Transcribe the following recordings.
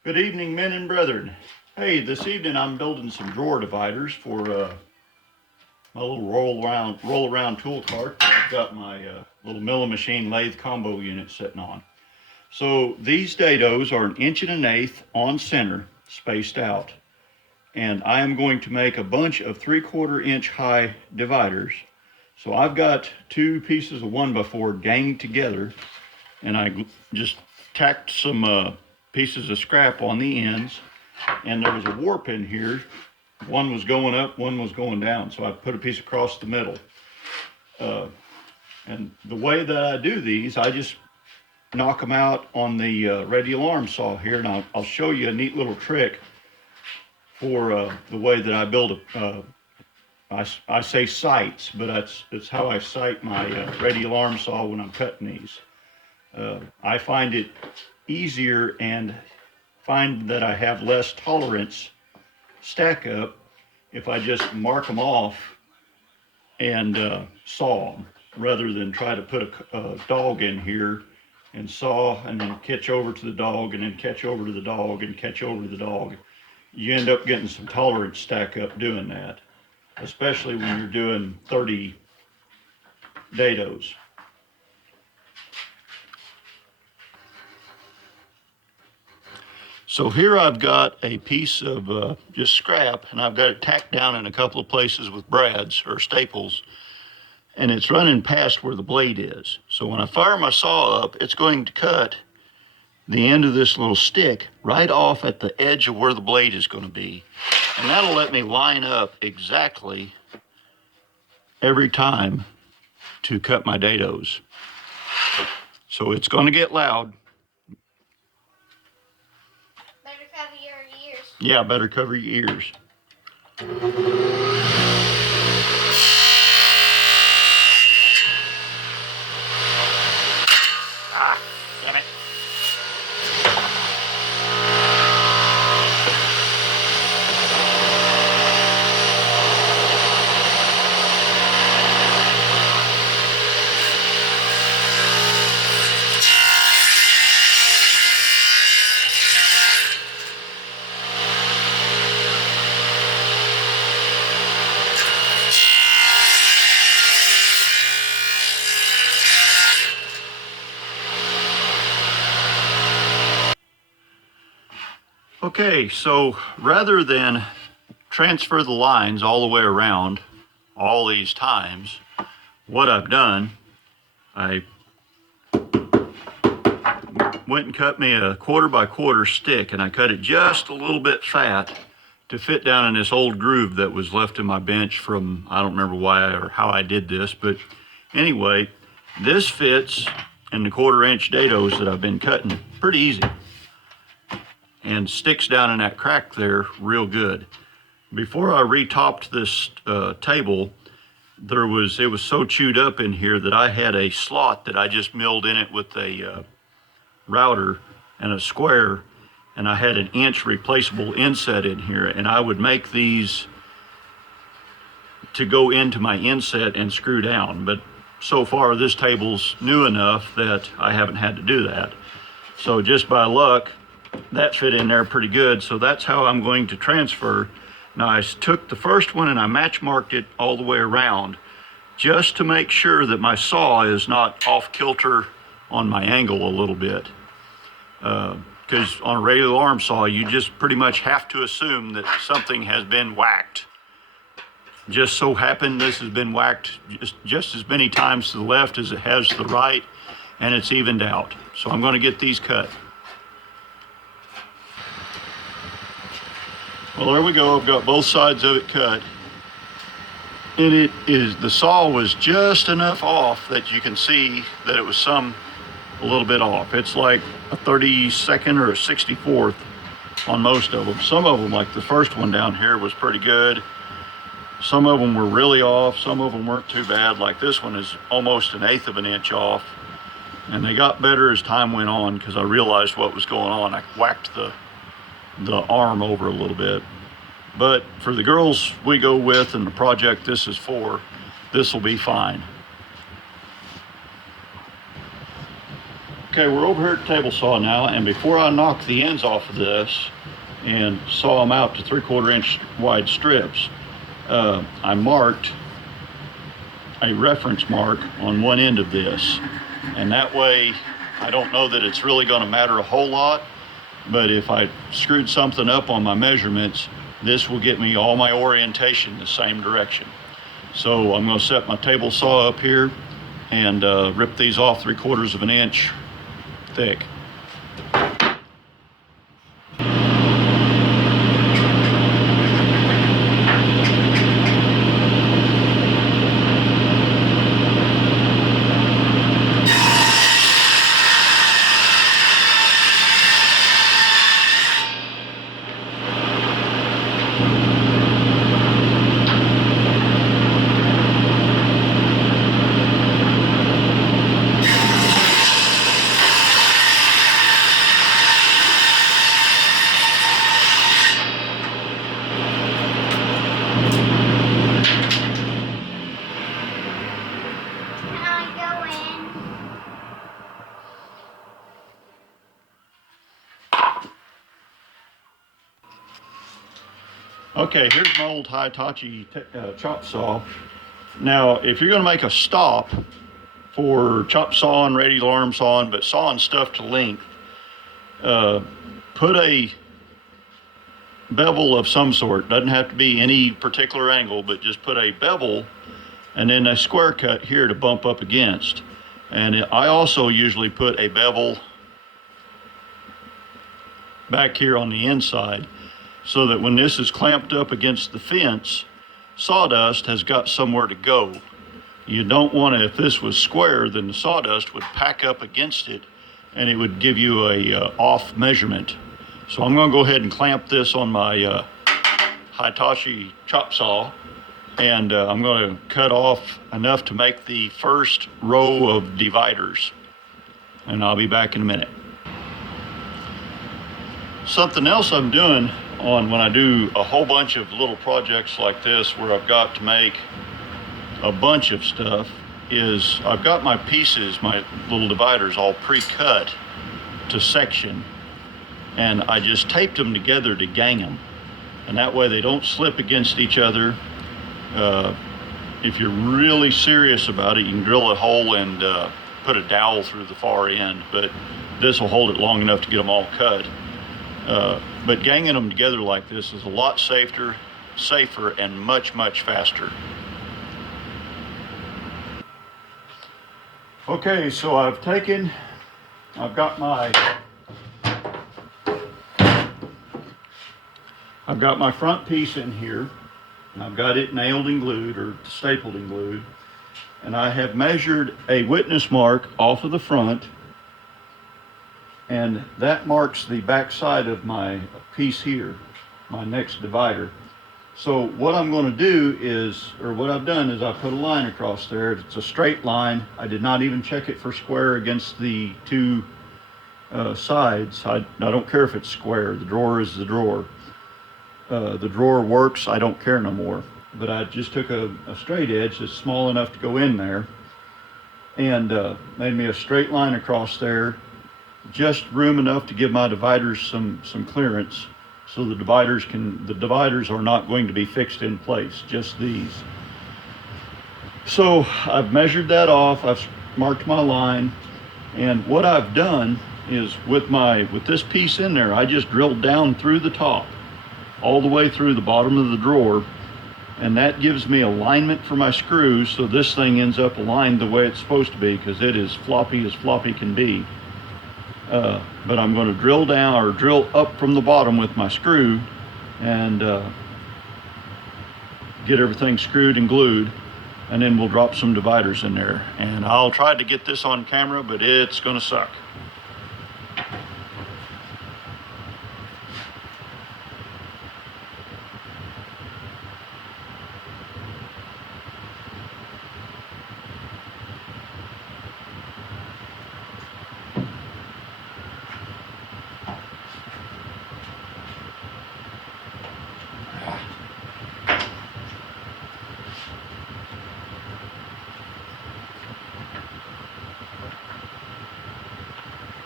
Good evening, men and brethren. Hey, this evening I'm building some drawer dividers for my little roll around tool cart that I've got my little milling machine lathe combo unit sitting on. So these dados are 1 1/8 on center, spaced out, and I am going to make a bunch of 3/4 inch high dividers. So I've got two pieces of 1x4 ganged together, and I just tacked some pieces of scrap on the ends, and there was a warp in here. One was going up, one was going down, so I put a piece across the middle. And the way that I do these, I just knock them out on the ready alarm saw here, and I'll show you a neat little trick for the way that I build I say sights, but it's how I sight my ready alarm saw when I'm cutting these. I find it easier and find that I have less tolerance stack up if I just mark them off and saw them, rather than try to put a dog in here and saw and then catch over to the dog and then catch over to the dog and catch over to the dog. You end up getting some tolerance stack up doing that, especially when you're doing 30 dados. So here I've got a piece of just scrap, and I've got it tacked down in a couple of places with brads or staples, and it's running past where the blade is. So when I fire my saw up, it's going to cut the end of this little stick right off at the edge of where the blade is going to be. And that'll let me line up exactly every time to cut my dados. So it's going to get loud. Better cover your ears. Yeah, better cover your ears. Ah, damn it. Okay, so rather than transfer the lines all the way around all these times, what I've done, I went and cut me a 1/4x1/4 stick, and I cut it just a little bit fat to fit down in this old groove that was left in my bench from, I don't remember why or how I did this, but anyway, this fits in the 1/4 inch dados that I've been cutting pretty easy, and sticks down in that crack there real good. Before I retopped this table, it was so chewed up in here that I had a slot that I just milled in it with a router and a square, and I had an inch replaceable inset in here, and I would make these to go into my inset and screw down. But so far this table's new enough that I haven't had to do that. So just by luck, that fit in there pretty good. So that's how I'm going to transfer. Now I took the first one and I match marked it all the way around, just to make sure that my saw is not off kilter on my angle a little bit. Because on a regular alarm saw, you just pretty much have to assume that something has been whacked. Just so happened this has been whacked just as many times to the left as it has to the right, and it's evened out. So I'm going to get these cut. Well, there we go. I've got both sides of it cut. And the saw was just enough off that you can see that it was a little bit off. It's like a 32nd or a 64th on most of them. Some of them, like the first one down here, was pretty good. Some of them were really off. Some of them weren't too bad. Like this one is almost 1/8 of an inch off. And they got better as time went on because I realized what was going on. I whacked the arm over a little bit. But for the girls we go with and the project this is for, this will be fine. Okay, we're over here at the table saw now, and before I knock the ends off of this and saw them out to 3/4 inch wide strips, I marked a reference mark on one end of this. And that way, I don't know that it's really gonna matter a whole lot, but if I screwed something up on my measurements, this will get me all my orientation the same direction. So I'm gonna set my table saw up here and rip these off 3/4 of an inch thick. Can I go in? Okay, here's my old Hitachi chop saw. Now, if you're gonna make a stop for chop sawing, radial arm sawing, but sawing stuff to length, put a bevel of some sort. Doesn't have to be any particular angle, but just put a bevel and then a square cut here to bump up against. And I also usually put a bevel back here on the inside so that when this is clamped up against the fence, sawdust has got somewhere to go. You don't want to, if this was square, then the sawdust would pack up against it and it would give you a off measurement. So I'm gonna go ahead and clamp this on my Hitachi chop saw, and I'm gonna cut off enough to make the first row of dividers. And I'll be back in a minute. Something else I'm doing on when I do a whole bunch of little projects like this where I've got to make a bunch of stuff is I've got my pieces, my little dividers all pre-cut to section, and I just taped them together to gang them. And that way they don't slip against each other. If you're really serious about it, you can drill a hole and put a dowel through the far end, but this will hold it long enough to get them all cut. But ganging them together like this is a lot safer and much, much faster. Okay, so I've got my front piece in here. I've got it nailed and glued or stapled and glued. And I have measured a witness mark off of the front, and that marks the back side of my piece here, my next divider. So what I'm going to do is, or what I've done is I put a line across there. It's a straight line. I did not even check it for square against the two sides. I don't care if it's square. The drawer is the drawer. The drawer works. I don't care no more. But I just took a straight edge that's small enough to go in there and made me a straight line across there, just room enough to give my dividers some clearance, so the dividers are not going to be fixed in place, just these. So I've measured that off, I've marked my line, and what I've done is with this piece in there, I just drilled down through the top, all the way through the bottom of the drawer, and that gives me alignment for my screws, so this thing ends up aligned the way it's supposed to be, because it is floppy as floppy can be. But I'm going to drill down or drill up from the bottom with my screw and get everything screwed and glued, and then we'll drop some dividers in there. And I'll try to get this on camera, but it's going to suck.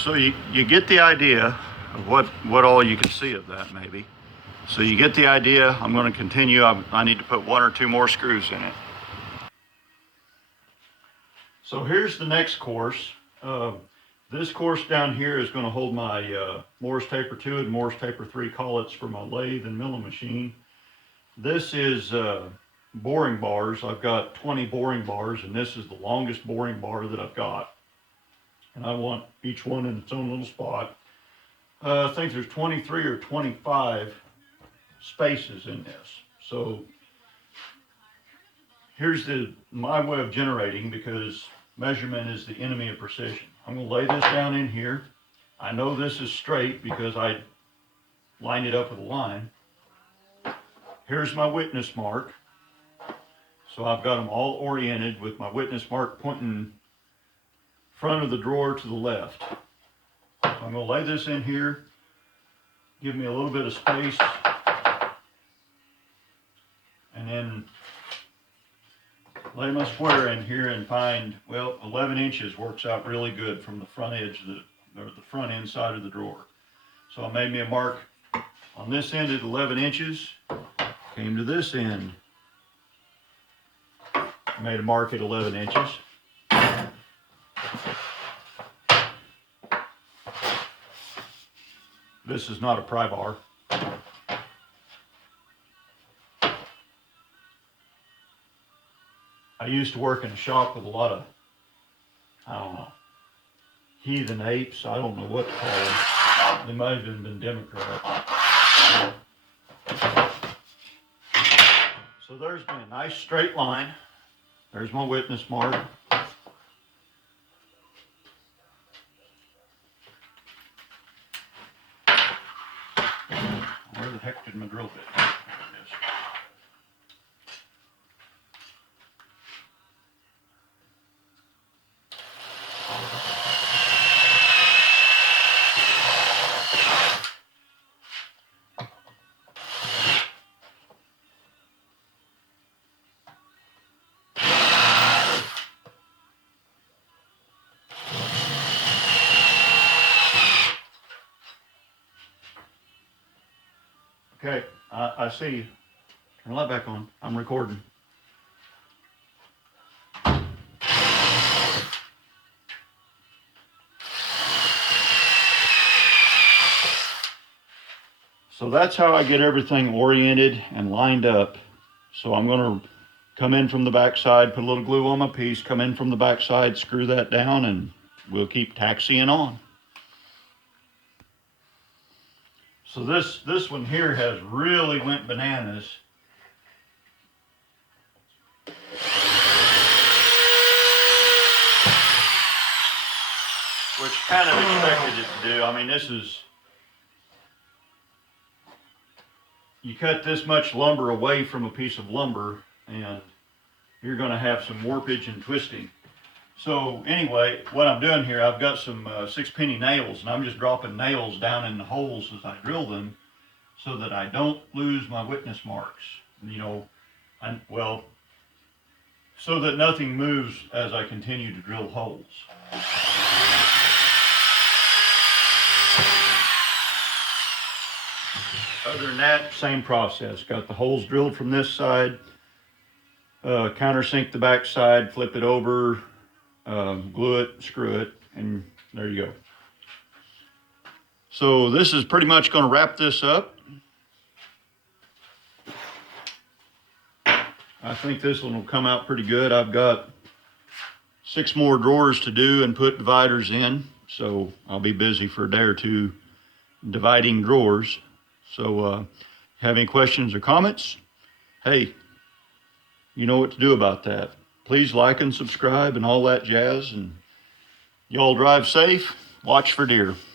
So you get the idea of what all you can see of that maybe. So you get the idea. I'm going to continue. I need to put one or two more screws in it. So here's the next course. This course down here is going to hold my Morse Taper 2 and Morse Taper 3 collets for my lathe and milling machine. This is boring bars. I've got 20 boring bars, and this is the longest boring bar that I've got. And I want each one in its own little spot. I think there's 23 or 25 spaces in this. So here's my way of generating, because measurement is the enemy of precision. I'm going to lay this down in here. I know this is straight because I lined it up with a line. Here's my witness mark. So I've got them all oriented with my witness mark pointing front of the drawer to the left. So I'm going to lay this in here, give me a little bit of space, and then lay my square in here and find, well, 11 inches works out really good from the front edge or the front inside of the drawer. So I made me a mark on this end at 11 inches, came to this end, made a mark at 11 inches. This is not a pry bar. I used to work in a shop with a lot of, I don't know, heathen apes. I don't know what to call them. They might have even been Democrats. So there's me a nice straight line. There's my witness mark. Where the heck did my drill bit? There it is. Okay, I see you. Turn the light back on. I'm recording. So that's how I get everything oriented and lined up. So I'm going to come in from the back side, put a little glue on my piece, come in from the back side, screw that down, and we'll keep taxiing on. So this one here has really went bananas. Which kind of expected it to do. I mean, this is, you cut this much lumber away from a piece of lumber and you're going to have some warpage and twisting. So anyway, what I'm doing here, I've got some 6-penny nails, and I'm just dropping nails down in the holes as I drill them so that I don't lose my witness marks. You know, so that nothing moves as I continue to drill holes. Other than that, same process. Got the holes drilled from this side, countersink the back side, flip it over, glue it, screw it, and there you go. So this is pretty much going to wrap this up. I think this one will come out pretty good. I've got 6 more drawers to do and put dividers in, so I'll be busy for a day or two dividing drawers. So have any questions or comments? Hey, you know what to do about that. Please like and subscribe and all that jazz, and y'all drive safe, watch for deer.